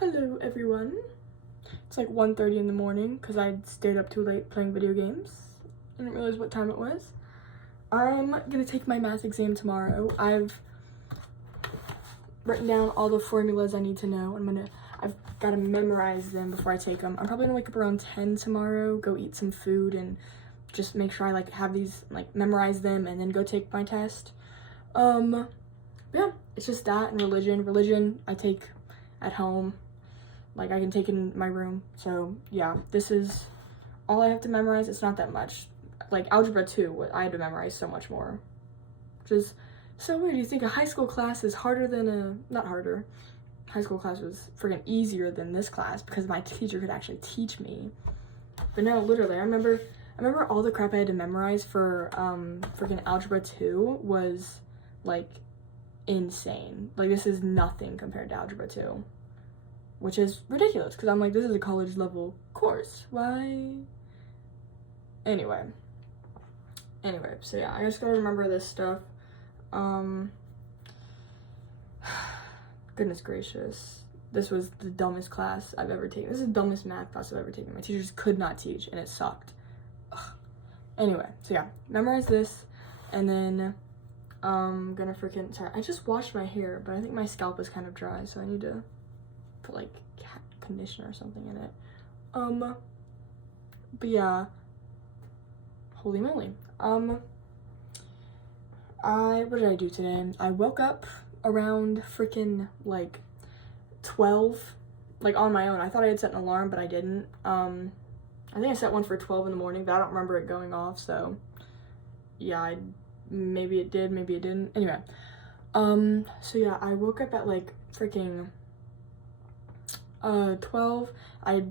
Hello everyone. It's like 1:30 in the morning because I stayed up too late playing video games. I didn't realize what time it was. I'm gonna take my math exam tomorrow. I've written down all the formulas I need to know. I've got to memorize them before I take them. I'm probably gonna wake up around 10 tomorrow, go eat some food, and just make sure I have these, memorize them, and then go take my test. Yeah, it's just that and religion. Religion I take at home. I can take in my room. So yeah, this is all I have to memorize. It's not that much. Algebra 2, I had to memorize so much more. Which is so weird. You think a high school class is harder than not harder. High school class was freaking easier than this class because my teacher could actually teach me. But no, literally, I remember all the crap I had to memorize for freaking Algebra 2 was insane. This is nothing compared to Algebra 2. Which is ridiculous because I'm this is a college level course. Why? Anyway, so yeah, I just gotta remember this stuff. Goodness gracious. This was the dumbest class I've ever taken. This is the dumbest math class I've ever taken. My teachers could not teach and it sucked. Ugh. Anyway, so yeah, memorize this and then gonna sorry, I just washed my hair, but I think my scalp is kind of dry, so I need to put cat conditioner or something in it. But yeah, holy moly. What did I do today? I woke up around freaking 12, on my own. I thought I had set an alarm, but I didn't. I think I set one for 12 in the morning, but I don't remember it going off, so yeah, maybe it did, maybe it didn't. Anyway, so yeah, I woke up at freaking 12. I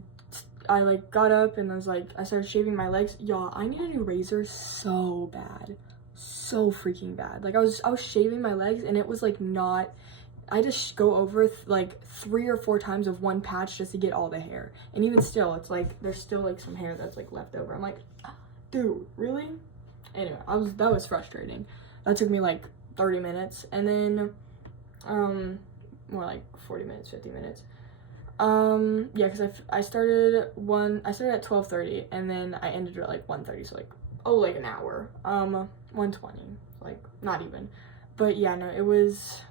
got up and I started shaving my legs. Y'all, I need a new razor so bad, so freaking bad. I was shaving my legs and it was not, I just go over 3 or 4 times of one patch just to get all the hair, and even still it's there's still some hair that's left over. I'm dude, really? Anyway, that was frustrating. That took me 30 minutes, and then more 40 minutes, 50 minutes. Yeah, because I started at 12:30 and then I ended at 1:30, so an hour. 1:20, not even. But yeah, no, it was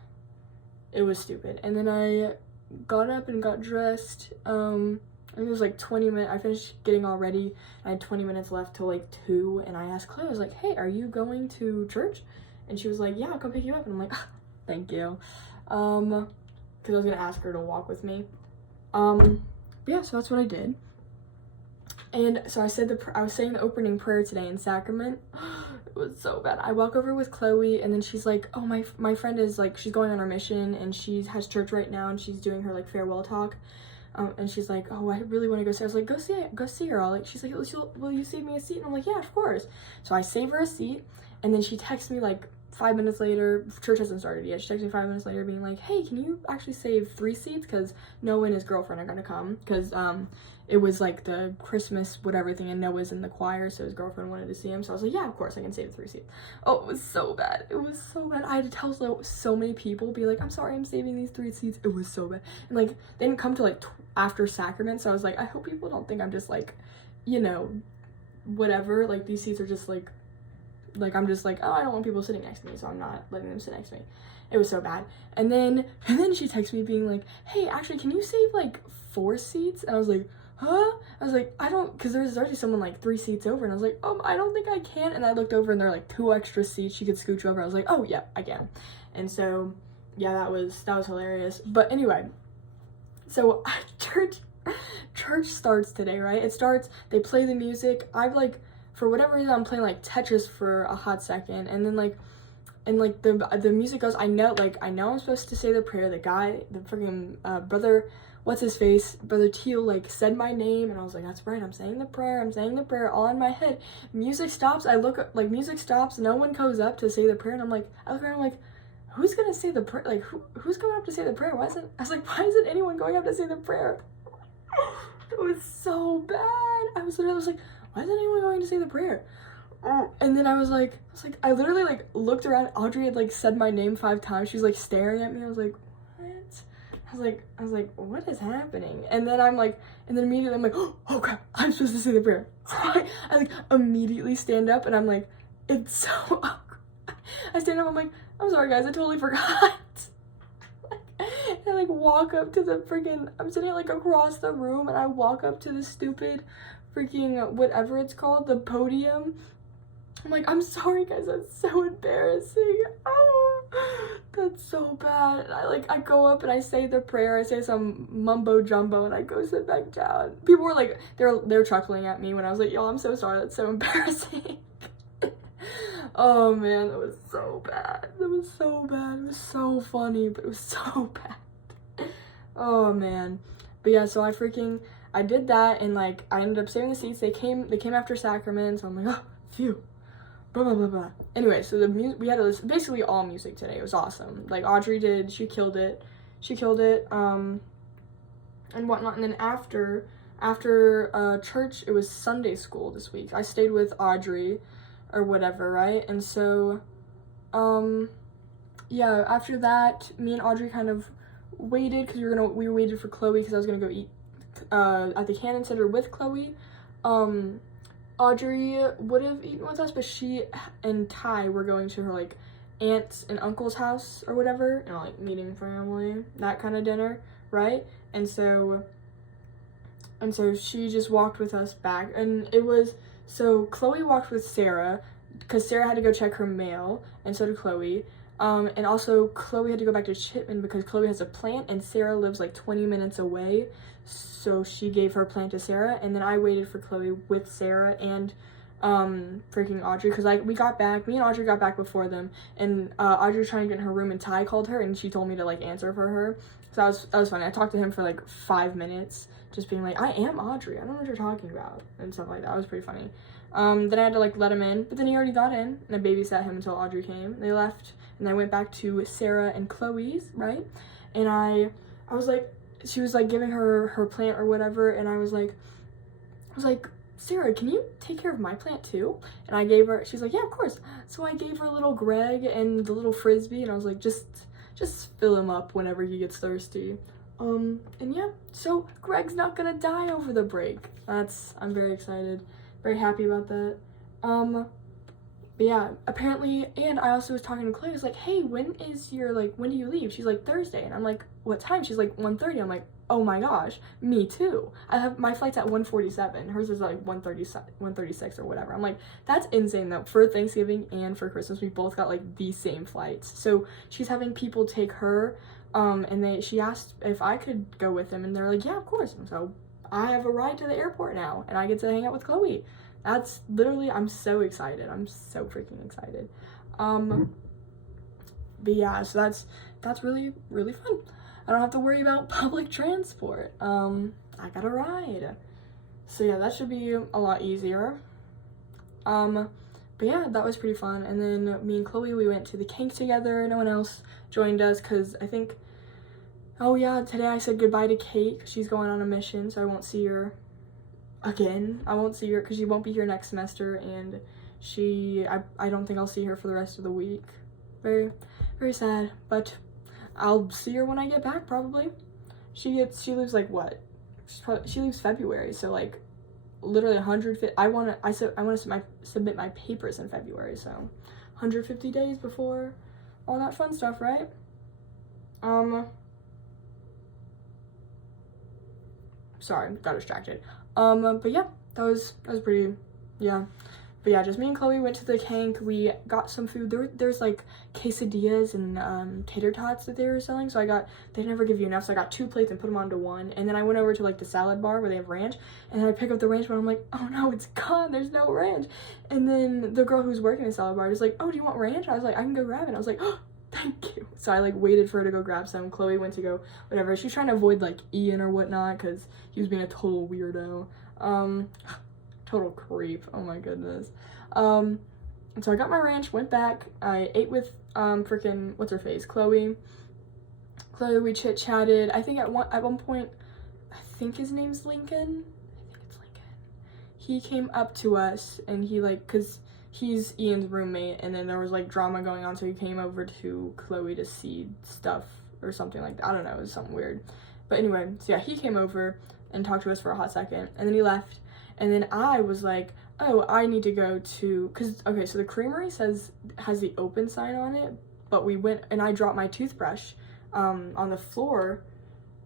stupid. And then I got up and got dressed. I think it was 20 minutes. I finished getting all ready. I had 20 minutes left till 2, and I asked Chloe, I was hey, are you going to church? And she was yeah, I'll come pick you up. And I'm thank you. Because I was gonna ask her to walk with me. But yeah, so that's what I did. And so I was saying the opening prayer today in sacrament. It was so bad. I walk over with Chloe, and then she's oh, my friend is she's going on her mission, and she has church right now, and she's doing her farewell talk. And she's oh, I really want to go see her. I was go see her all. She's will you save me a seat? And I'm yeah, of course. So I save her a seat, and then she texts me 5 minutes later. Church hasn't started yet. She texted me 5 minutes later being hey, can you actually save 3 seats? Because Noah and his girlfriend are gonna come. Because it was the Christmas whatever thing, and Noah's in the choir, so his girlfriend wanted to see him. So I was yeah, of course I can save 3 seats. Oh, it was so bad. It was so bad. I had to tell so many people, be I'm sorry, I'm saving these 3 seats. It was so bad. And they didn't come to after sacrament, so I was I hope people don't think I'm just you know, whatever. These seats are just I'm just oh, I don't want people sitting next to me, so I'm not letting them sit next to me. It was so bad. And then she texted me being hey, actually, can you save 4 seats? And I was huh? I was I don't, because there's already someone 3 seats over, and I was I don't think I can. And I looked over and there are 2 extra seats you could scooch over. I was oh yeah, I can. And so yeah, that was hilarious. But anyway, so church starts today, right? It starts, they play the music. I've for whatever reason, I'm playing Tetris for a hot second, and then the music goes. I know I'm supposed to say the prayer. The freaking brother, what's his face, Brother Teal, said my name, and I was that's right, I'm saying the prayer, all in my head. Music stops. I look up, music stops. No one goes up to say the prayer, and I look around, I'm who's gonna say the prayer? Who's going up to say the prayer? Why isn't anyone going up to say the prayer? It was so bad. I was why isn't anyone going to say the prayer? And then I literally looked around. Audrey had said my name 5 times. She was staring at me. I was what? I was like, what is happening? And then immediately I'm like, oh crap, I'm supposed to say the prayer. So I like immediately stand up and I'm like, it's so awkward. I stand up, I'm like, I'm sorry guys, I totally forgot. I like walk up to the freaking, I'm sitting like across the room and I walk up to the stupid freaking whatever it's called, the podium. I'm like, I'm sorry guys, that's so embarrassing. Oh, that's so bad. And I go up and I say the prayer, I say some mumbo jumbo and I go sit back down. People were like, they're chuckling at me when I was like, yo, I'm so sorry, that's so embarrassing. Oh man, that was so bad. That was so bad. It was so funny, but it was so bad. Oh man. But yeah, so I did that and like I ended up saving the seats. They came after sacrament, so I'm like, oh, phew. Blah blah blah blah. Anyway, so the music, we had to listen, basically all music today. It was awesome. Like Audrey did, she killed it. And whatnot. And then after church, it was Sunday school this week. I stayed with Audrey or whatever, right? And so yeah, after that, me and Audrey kind of waited because we waited for Chloe because I was gonna go eat at the Cannon Center with Chloe. Audrey would have eaten with us, but she and Ty were going to her like aunt's and uncle's house or whatever, you know, like meeting family, that kind of dinner, right? And so she just walked with us back, and so Chloe walked with Sarah because Sarah had to go check her mail, and so did Chloe. And also Chloe had to go back to Chipman because Chloe has a plant and Sarah lives like 20 minutes away. So she gave her plant to Sarah, and then I waited for Chloe with Sarah and freaking Audrey because me and Audrey got back before them, and Audrey was trying to get in her room and Ty called her and she told me to like answer for her. So that was funny. I talked to him for like 5 minutes just being like, I am Audrey, I don't know what you're talking about, and stuff like that. It was pretty funny. Then I had to like let him in, but then he already got in and I babysat him until Audrey came. They left and I went back to Sarah and Chloe's, right? And I was like, she was like giving her plant or whatever, and I was like, Sarah, can you take care of my plant too? And I gave her, she's like, yeah, of course. So I gave her little Greg and the little frisbee, and I was like, just fill him up whenever he gets thirsty. And yeah, so Greg's not gonna die over the break. I'm very excited, very happy about that. But yeah, apparently, and I also was talking to Chloe, I was like, hey, when do you leave? She's like, Thursday. And I'm like, what time? She's like, 1:30. I'm like, oh my gosh, me too. My flight's at 1:47. Hers is like 1:36 or whatever. I'm like, that's insane though. For Thanksgiving and for Christmas, we both got like the same flights. So she's having people take her, and she asked if I could go with them, and they're like, yeah, of course. And so I have a ride to the airport now, and I get to hang out with Chloe. That's literally, I'm so excited. I'm so freaking excited. But yeah, so that's really, really fun. I don't have to worry about public transport. I got a ride. So yeah, that should be a lot easier. But yeah, that was pretty fun. And then me and Chloe, we went to the kink together. No one else joined us because I think, oh yeah, today I said goodbye to Kate. She's going on a mission, so I won't see her again. I won't see her because she won't be here next semester, and I don't think I'll see her for the rest of the week. Very, very sad, but I'll see her when I get back probably. She leaves like what? She leaves February, so like literally 150. I want to submit my papers in February, so 150 days before all that fun stuff, right? Sorry, got distracted. But yeah, that was pretty, yeah. But yeah, just me and Chloe went to the kink. We got some food. There's like quesadillas and tater tots that they were selling. So they never give you enough. So I got 2 plates and put them onto one. And then I went over to like the salad bar where they have ranch. And then I pick up the ranch, but I'm like, oh no, it's gone. There's no ranch. And then the girl who's working the salad bar is like, oh, do you want ranch? I was like, I can go grab it. I was like, oh, thank you. So I like waited for her to go grab some. Chloe went to go whatever. She was trying to avoid like Ian or whatnot because he was being a total weirdo. Total creep. Oh my goodness. And so I got my ranch, went back. I ate with freaking what's her face, Chloe. We chit chatted. I think at one point, I think his name's Lincoln. I think it's Lincoln. He came up to us and he like, cause he's Ian's roommate, and then there was like drama going on, so he came over to Chloe to see stuff or something like that. I don't know, it was something weird. But anyway, so yeah, he came over and talked to us for a hot second, and then he left. And then I was like, oh, I need to go to, because, okay, so the creamery has the open sign on it, but we went, and I dropped my toothbrush on the floor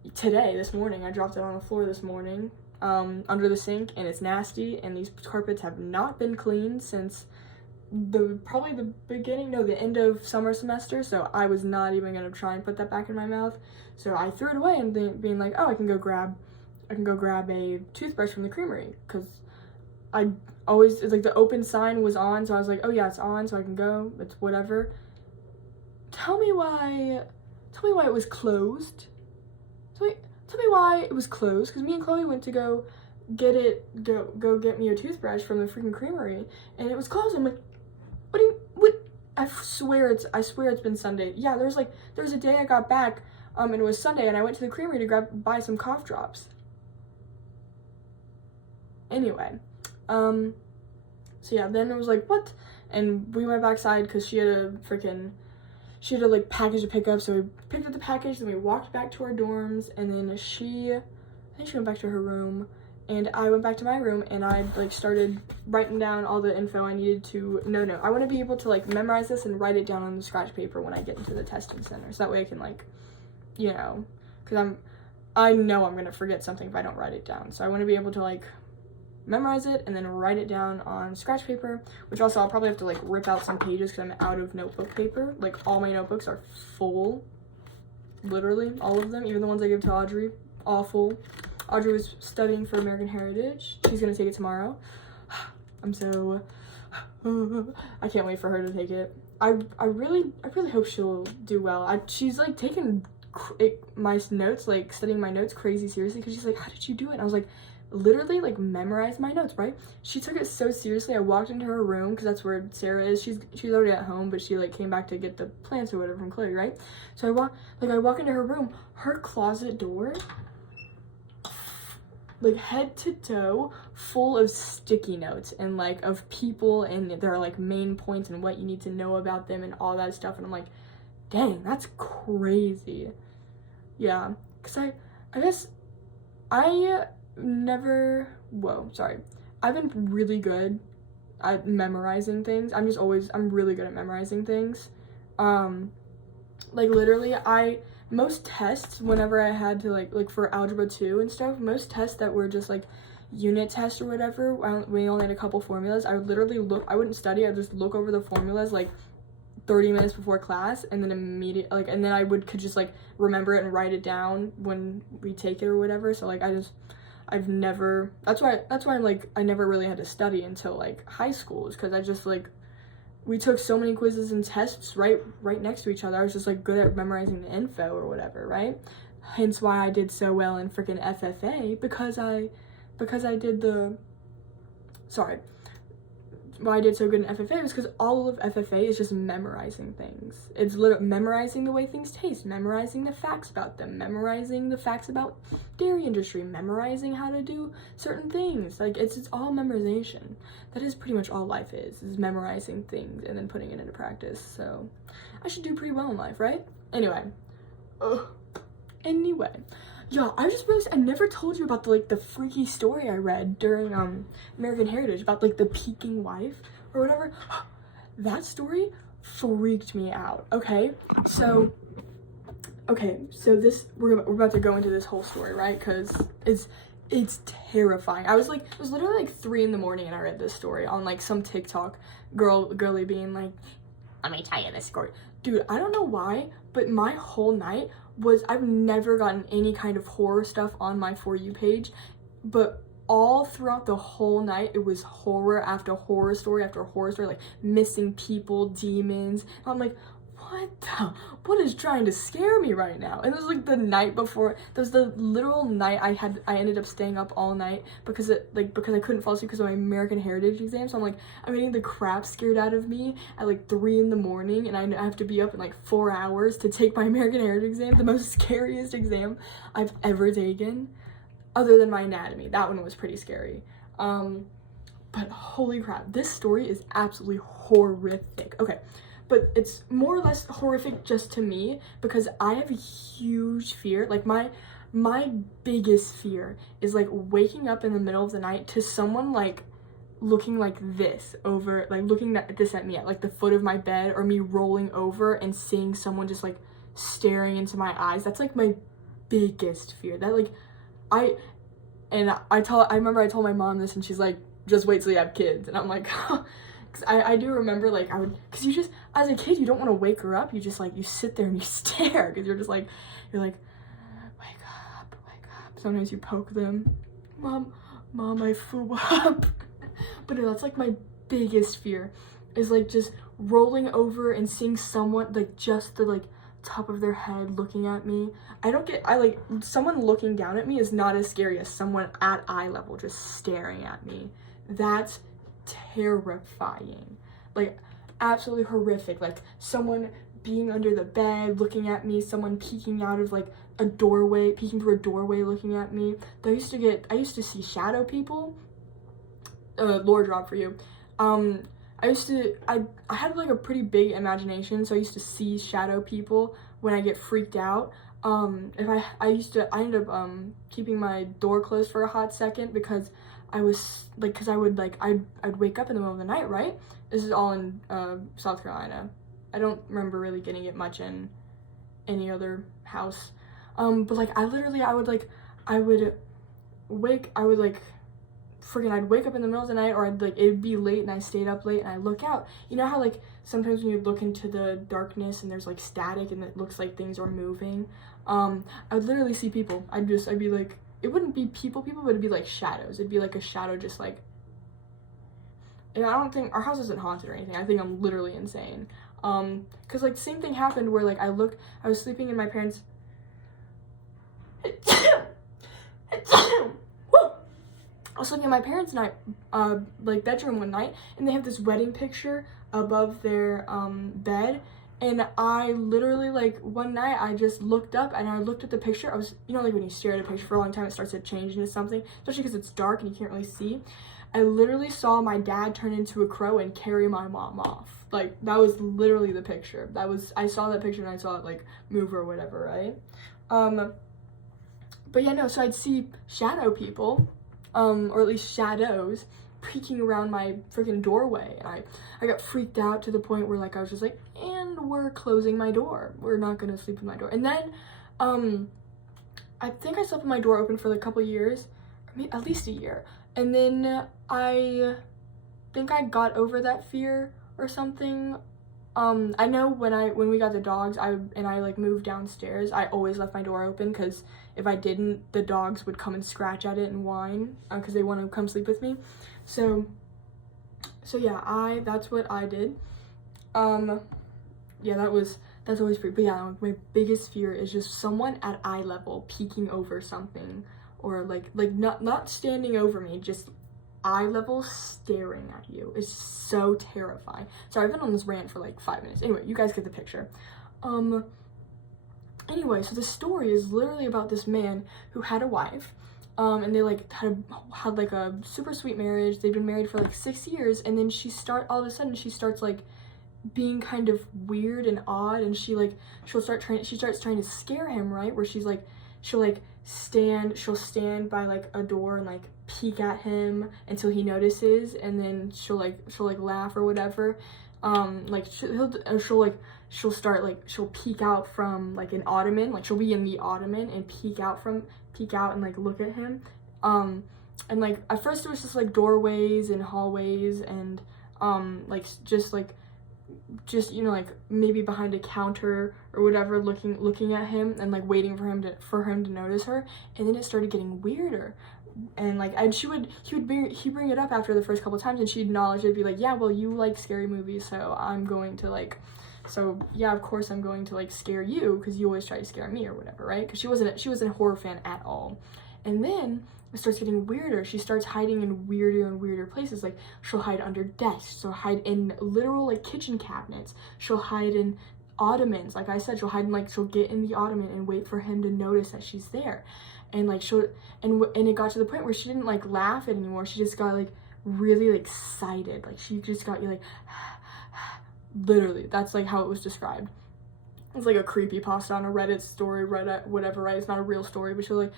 this morning. I dropped it on the floor this morning under the sink, and it's nasty, and these carpets have not been cleaned since probably the end of summer semester, so I was not even going to try and put that back in my mouth. So I threw it away and being like, oh, I can go grab a toothbrush from the creamery, because it's like the open sign was on, so I was like, oh yeah, it's on, so I can go, it's whatever. Tell me why it was closed. Tell me why it was closed, because me and Chloe went to go get me a toothbrush from the freaking creamery, and it was closed. I'm like, what? I swear it's been Sunday. Yeah, there was a day I got back, and it was Sunday, and I went to the creamery to buy some cough drops. Anyway, so yeah, then it was like, what? And we went backside because she had a like package to pick up, so we picked up the package, then we walked back to our dorms, and then I think she went back to her room, and I went back to my room, and I like started writing down all the info I needed to, I want to be able to like memorize this and write it down on the scratch paper when I get into the testing center, so that way I can like, because I know I'm gonna forget something if I don't write it down, so I want to be able to like memorize it and then write it down on scratch paper, which also I'll probably have to like rip out some pages because I'm out of notebook paper. Like all my notebooks are full, literally all of them, even the ones I give to Audrey, all full. Audrey was studying for American Heritage. She's gonna take it tomorrow. I'm so I can't wait for her to take it. I really hope she'll do well. She's like taking my notes, like studying my notes crazy seriously, because she's like, how did you do it? And I was like, literally like memorize my notes, right? She took it so seriously. I walked into her room because that's where Sarah is. She's already at home, but she like came back to get the plants or whatever from Chloe, right? So I walk into her room, her closet door, like head to toe, full of sticky notes and like of people and their like main points and what you need to know about them and all that stuff. And I'm like, dang, that's crazy. Yeah, because I guess I've been really good at memorizing things. I'm really good at memorizing things. Like literally most tests, whenever I had to like for algebra 2 and stuff, most tests that were just like unit tests or whatever, we only had a couple formulas, I would literally I wouldn't study, I'd just look over the formulas like 30 minutes before class, and then and then I could just like remember it and write it down when we take it or whatever. So like that's why I'm like, I never really had to study until like high school, is because I just like, we took so many quizzes and tests right next to each other. I was just like good at memorizing the info or whatever, right? Hence why I did so well in freaking FFA, because I did why I did so good in FFA was because all of FFA is just memorizing things. It's literally memorizing the way things taste, memorizing the facts about them, memorizing the facts about dairy industry, memorizing how to do certain things. Like it's all memorization. That is pretty much all life is memorizing things and then putting it into practice. So I should do pretty well in life, right? Anyway. Yeah, I just realized I never told you about the freaky story I read during American Heritage about like the peeking wife or whatever. That story freaked me out. Okay, so this we're about to go into this whole story, right? Because it's terrifying. It was literally like 3 a.m. and I read this story on like some TikTok girly being like, let me tell you this story. Dude, I don't know why, but my whole night I've never gotten any kind of horror stuff on my For You page, but all throughout the whole night, it was horror after horror story after horror story, like missing people, demons. I'm like, what is trying to scare me right now? And it was like the night before, that was the literal night I ended up staying up all night because I couldn't fall asleep because of my American Heritage exam. So I'm getting the crap scared out of me at like 3 a.m. and I have to be up in like 4 hours to take my American Heritage exam, the most scariest exam I've ever taken, other than my anatomy. That one was pretty scary. But holy crap, this story is absolutely horrific. Okay. but it's more or less horrific just to me because I have a huge fear. Like my biggest fear is like waking up in the middle of the night to someone like looking like this over, like looking at this at me at like the foot of my bed, or me rolling over and seeing someone just like staring into my eyes. That's like my biggest fear. That like I remember I told my mom this, and she's like, just wait till you have kids. And I'm like, because I do remember like because you just, as a kid, you don't want to wake her up. You just like, you sit there and you stare because you're like wake up. Sometimes you poke them, mom, I flew up. But no, that's like my biggest fear, is like just rolling over and seeing someone like just the like top of their head looking at me. I like, someone looking down at me is not as scary as someone at eye level just staring at me. That's terrifying. Like absolutely horrific. Like someone being under the bed looking at me, someone peeking out of like a doorway, peeking through a doorway looking at me. I used to see shadow people. Lore drop for you. I had like a pretty big imagination, so I used to see shadow people when I get freaked out. I ended up keeping my door closed for a hot second because I was like, because I'd wake up in the middle of the night, right? This is all in South Carolina. I don't remember really getting it much in any other house. But like I'd wake up in the middle of the night, or it'd be late and I stayed up late and I look out. You know how like sometimes when you look into the darkness and there's like static and it looks like things are moving? I'd literally see people. I'd be like, it wouldn't be people, but it'd be like shadows. It'd be like a shadow just like, and I don't think, our house isn't haunted or anything. I think I'm literally insane. Cause like same thing happened where like I was sleeping in my parents' I was looking at my parents' like bedroom one night, and they have this wedding picture above their bed, and I literally like one night I just looked up and I looked at the picture. I was, you know, like when you stare at a picture for a long time, it starts to change into something, especially because it's dark and you can't really see. I literally saw my dad turn into a crow and carry my mom off. Like that was literally the picture. I saw that picture and I saw it like move or whatever, right? But yeah, no, so I'd see shadow people, or at least shadows, peeking around my freaking doorway, and I got freaked out to the point where like I was just like, and we're closing my door. We're not gonna sleep in my door. And then, I think I slept with my door open for like a couple years, or maybe at least a year. And then I think I got over that fear or something. I know when we got the dogs, I like moved downstairs, I always left my door open because if I didn't, the dogs would come and scratch at it and whine because they want to come sleep with me. So yeah, that's what I did. Yeah, that's always pretty. But yeah, my biggest fear is just someone at eye level peeking over something, or like not standing over me, just eye level staring at you. Is so terrifying. Sorry, I've been on this rant for like 5 minutes. Anyway, you guys get the picture. Anyway, so the story is literally about this man who had a wife, and they like had like a super sweet marriage. They've been married for like 6 years, and then all of a sudden she starts like being kind of weird and odd, and she starts trying to scare him, right? Where she'll stand by like a door and like peek at him until he notices, and then she'll laugh or whatever. She'll peek out from like an ottoman, like she'll be in the ottoman and peek out and like look at him. And like at first it was just like doorways and hallways and just you know, like maybe behind a counter or whatever, looking at him and like waiting for him to notice her. And then it started getting weirder, and like, and he'd bring it up after the first couple of times, and she'd acknowledge it, be like, yeah, well, you like scary movies, so yeah, of course I'm going to like scare you because you always try to scare me or whatever, right? Because she wasn't a horror fan at all. And then it starts getting weirder. She starts hiding in weirder and weirder places. Like she'll hide under desks, she'll hide in literal like kitchen cabinets, she'll hide in ottomans. Like I said, she'll get in the ottoman and wait for him to notice that she's there. And like and it got to the point where she didn't like laugh anymore. She just got like really like excited. Like she just got you like Literally, that's like how it was described. It's like a creepypasta on a Reddit story, Reddit, whatever, right? It's not a real story, but she was like,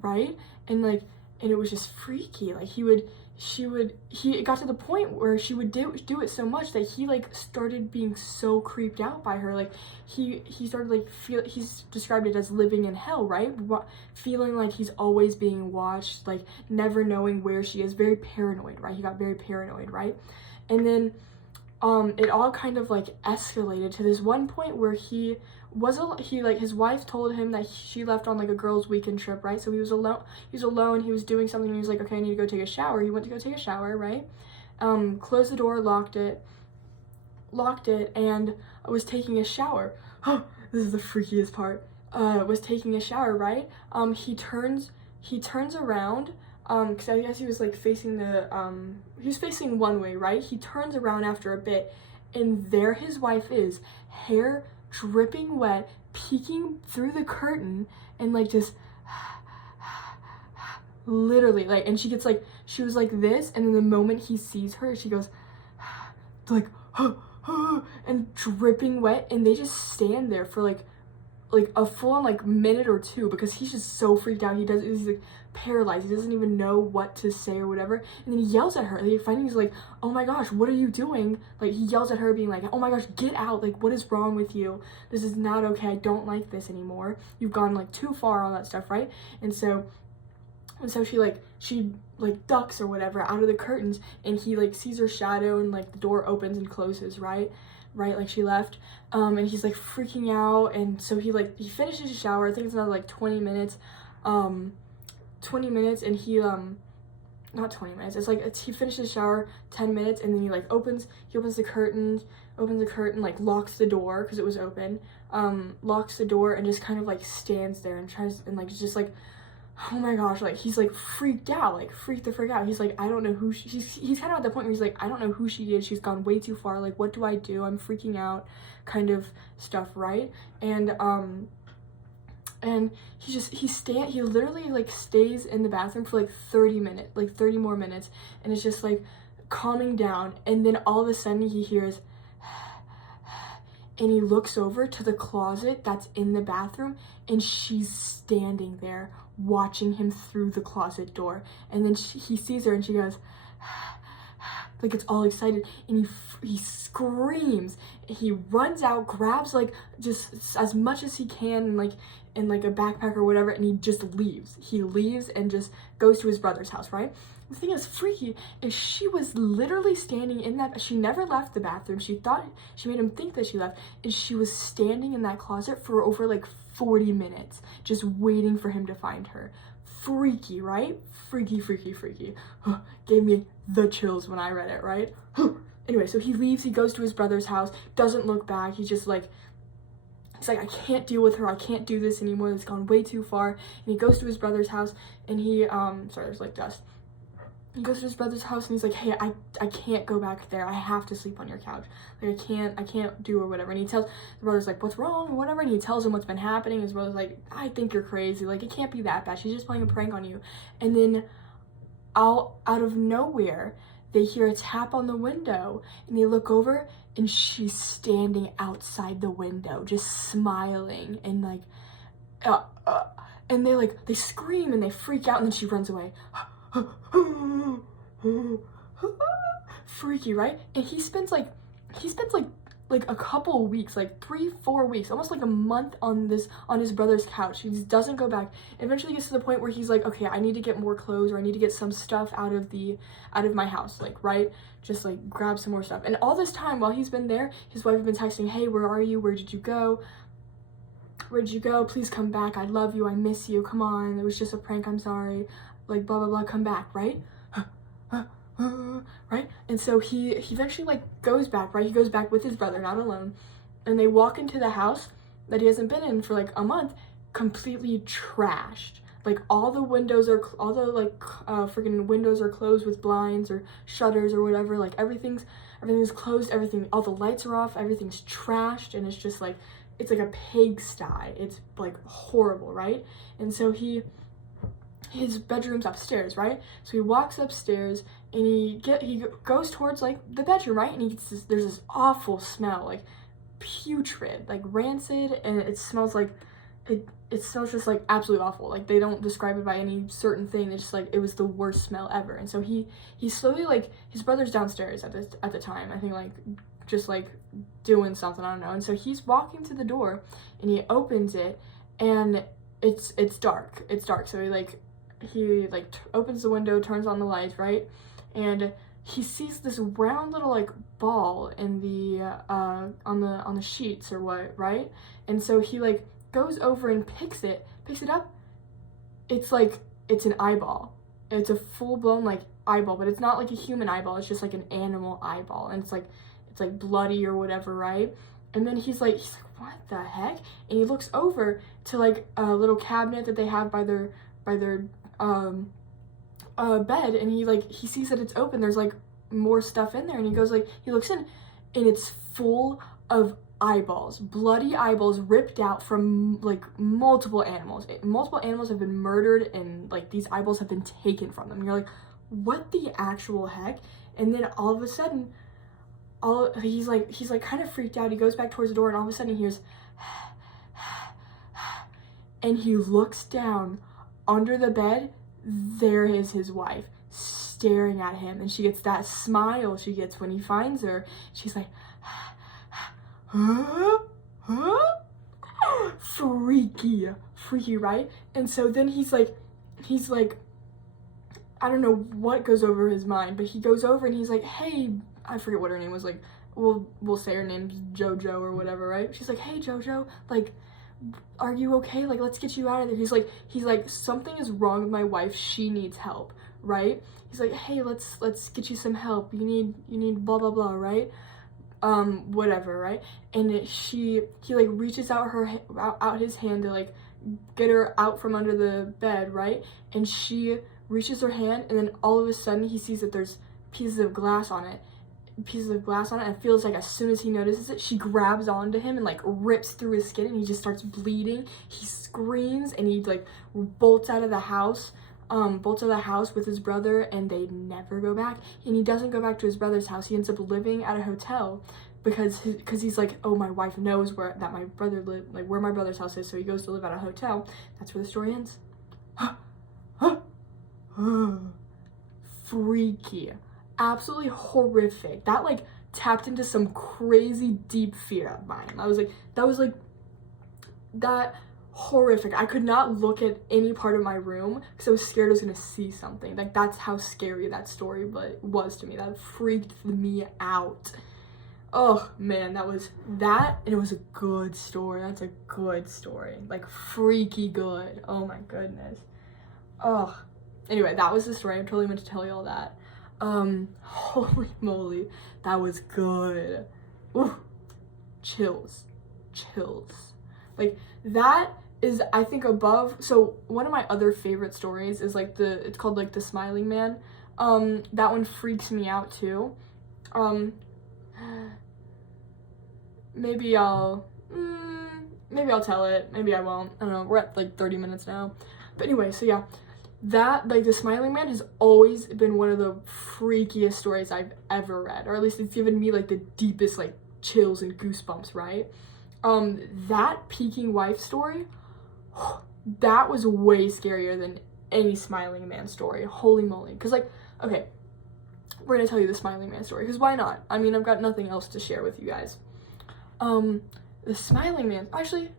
right? And like, and it was just freaky. Like it got to the point where she would do it so much that he like started being so creeped out by her. Like he started like he's described it as living in hell, right? Feeling like he's always being watched, like never knowing where she is, very paranoid, right? He got very paranoid, right? And then it all kind of like escalated to this one point where he like his wife told him that she left on like a girls' weekend trip, right? So he was alone, he was doing something, he was like, okay, I need to go take a shower. He went to go take a shower, right? Closed the door, locked it, and was taking a shower. This is the freakiest part. Was taking a shower, right? He turns around, because I guess he was like facing he was facing one way, right? He turns around after a bit, and there his wife is, hair dripping wet, peeking through the curtain, and like just literally, like, and she was like this, and then the moment he sees her, she goes like and dripping wet, and they just stand there for like a full-on like minute or two, because he's just so freaked out. He's like paralyzed, he doesn't even know what to say or whatever, and then he yells at her, and finally he's like, oh my gosh, what are you doing? Like, he yells at her being like, oh my gosh, get out, like, what is wrong with you? This is not okay, I don't like this anymore, you've gone like too far, all that stuff, right? And so she ducks or whatever out of the curtains, and he like sees her shadow, and like the door opens and closes, right, like she left, and he's like freaking out. And so he finishes his shower, I think it's another like 20 minutes, and he not 20 minutes, it's like he finishes his shower 10 minutes, and then he opens the curtain, like locks the door because it was open, locks the door, and just kind of like stands there and tries, and like just like, oh my gosh, like he's like freaked out, like freaked the frick out. He's like, I don't know who he's kind of at the point where he's like, I don't know who she is, she's gone way too far, like what do I do, I'm freaking out, kind of stuff, right? And he literally like stays in the bathroom for like 30 more minutes, and it's just like calming down, and then all of a sudden he hears and he looks over to the closet that's in the bathroom, and she's standing there watching him through the closet door. And then he sees her, and she goes like, it's all excited, and he screams, he runs out, grabs like just as much as he can, and like in like a backpack or whatever, and he just leaves and just goes to his brother's house, right? The thing that's freaky is she was literally standing in that, she never left the bathroom, she made him think that she left, and she was standing in that closet for over like 40 minutes just waiting for him to find her. Freaky, right? Freaky. Gave me the chills when I read it, right? Anyway, so he leaves, he goes to his brother's house, doesn't look back, he's like, I can't deal with her, I can't do this anymore, it's gone way too far. And he goes to his brother's house, and he sorry, there's like dust. He goes to his brother's house, and he's like, hey, I can't go back there, I have to sleep on your couch, like I can't do or whatever. And he tells the brother's like, what's wrong or whatever, and he tells him what's been happening. His brother's like, I think you're crazy, like it can't be that bad, she's just playing a prank on you. And then out of nowhere they hear a tap on the window, and they look over, and she's standing outside the window just smiling, and like and they scream and they freak out, and then she runs away. Freaky, right? And he spends like a couple of weeks, like 3-4 weeks, almost like a month on his brother's couch. He just doesn't go back. Eventually gets to the point where he's like, okay, I need to get more clothes, or I need to get some stuff out of my house, like, right? Just like grab some more stuff. And all this time while he's been there, his wife has been texting, hey, where are you? Where did you go? Please come back. I love you. I miss you. Come on. It was just a prank. I'm sorry. Like, blah, blah, blah. Come back, right? Right? And so he eventually like goes back, right? He goes back with his brother, not alone. And they walk into the house that he hasn't been in for like a month, completely trashed. Like all the windows are freaking windows are closed with blinds or shutters or whatever. Like everything's closed, all the lights are off, everything's trashed, and it's just like, it's like a pigsty. It's like horrible, right? And so he his bedroom's upstairs, right? So he walks upstairs and he goes towards like the bedroom, right? And he gets there's this awful smell, like putrid, like rancid, and it smells like it smells just like absolutely awful. Like they don't describe it by any certain thing. It's just like it was the worst smell ever. And so he slowly, like, his brother's downstairs at the time, I think, like just like doing something, I don't know. And so he's walking to the door and he opens it and it's dark. So he opens the window, turns on the lights, right? And he sees this round little like ball in the on the sheets or what, right? And so he like goes over and picks it up. It's an eyeball. It's a full-blown like eyeball, but it's not like a human eyeball. It's just like an animal eyeball, and it's like bloody or whatever, right? And then he's like, what the heck? And he looks over to like a little cabinet that they have by their bed, and he sees that it's open. There's like more stuff in there, and he goes like, he looks in, and it's full of eyeballs, bloody eyeballs ripped out from like multiple animals. Multiple animals have been murdered, and like these eyeballs have been taken from them. And you're like, what the actual heck? And then all of a sudden, he's like kind of freaked out. He goes back towards the door, and all of a sudden he hears and he looks down under the bed. There is his wife staring at him, and she gets that smile she gets when he finds her. She's like, huh? Freaky, right? And so then he's like, I don't know what goes over his mind, but he goes over and he's like, hey, I forget what her name was, like, we'll say her name's Jojo or whatever, right? She's like, hey, Jojo, like, are you okay? Like, let's get you out of there. He's like, something is wrong with my wife. She needs help, right? He's like, hey, let's get you some help. You need blah, blah, blah, right? Whatever, right? And he like reaches out his hand to like get her out from under the bed, right? And she reaches her hand, and then all of a sudden he sees that there's pieces of glass on it, and feels like as soon as he notices it, she grabs onto him and like rips through his skin, and he just starts bleeding. He screams, and he like bolts out of the house with his brother, and they never go back. And he doesn't go back to his brother's house. He ends up living at a hotel because he's like, oh, my wife knows where my brother's house is, so he goes to live at a hotel. That's where the story ends. Freaky, absolutely horrific. That like tapped into some crazy deep fear of mine. That was that horrific. I could not look at any part of my room because I was scared I was gonna see something. Like, that's how scary that story was to me. That freaked me out. Oh man, and it was a good story. That's a good story, like freaky good. Oh my goodness. Oh, anyway, that was the story. I totally meant to tell you all that. Holy moly, that was good. Ooh, chills. Like, that is, I think, above. So one of my other favorite stories is like it's called like The Smiling Man. That one freaks me out too. Maybe I'll tell it, maybe I won't, I don't know. We're at like 30 minutes now, but anyway, so yeah, that, like, The Smiling Man has always been one of the freakiest stories I've ever read, or at least it's given me like the deepest like chills and goosebumps, right? That Peking Wife story, that was way scarier than any Smiling Man story. Holy moly. Because, like, okay, we're gonna tell you the Smiling Man story, because why not? I mean, I've got nothing else to share with you guys. The Smiling Man, actually,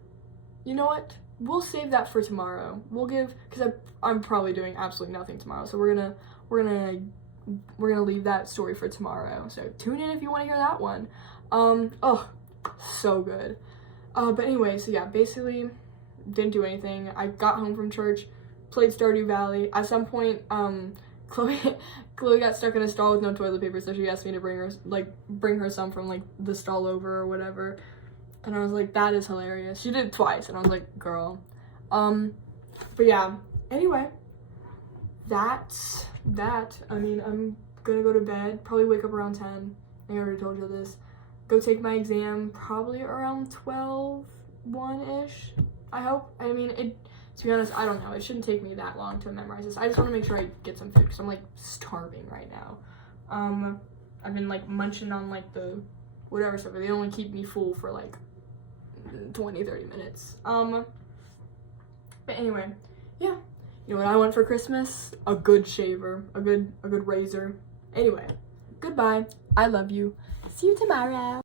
you know what? We'll save that for tomorrow. Because I'm probably doing absolutely nothing tomorrow, so we're gonna leave that story for tomorrow. So tune in if you want to hear that one. Oh, so good. But anyway, so yeah, basically didn't do anything. I got home from church, played Stardew Valley. At some point, Chloe got stuck in a stall with no toilet paper, so she asked me to bring her some from like the stall over or whatever. And I was like, that is hilarious. She did it twice, and I was like, girl. But yeah, anyway, that's that. I mean, I'm gonna go to bed, probably wake up around 10. I already told you this. Go take my exam probably around 12, 1-ish, I hope. I mean, To be honest, I don't know. It shouldn't take me that long to memorize this. I just want to make sure I get some food because I'm like starving right now. I've been like munching on like the whatever stuff, but they only keep me full for like 20-30 minutes. But anyway, yeah. You know what I want for Christmas? A good shaver, a good razor. Anyway, goodbye. I love you. See you tomorrow.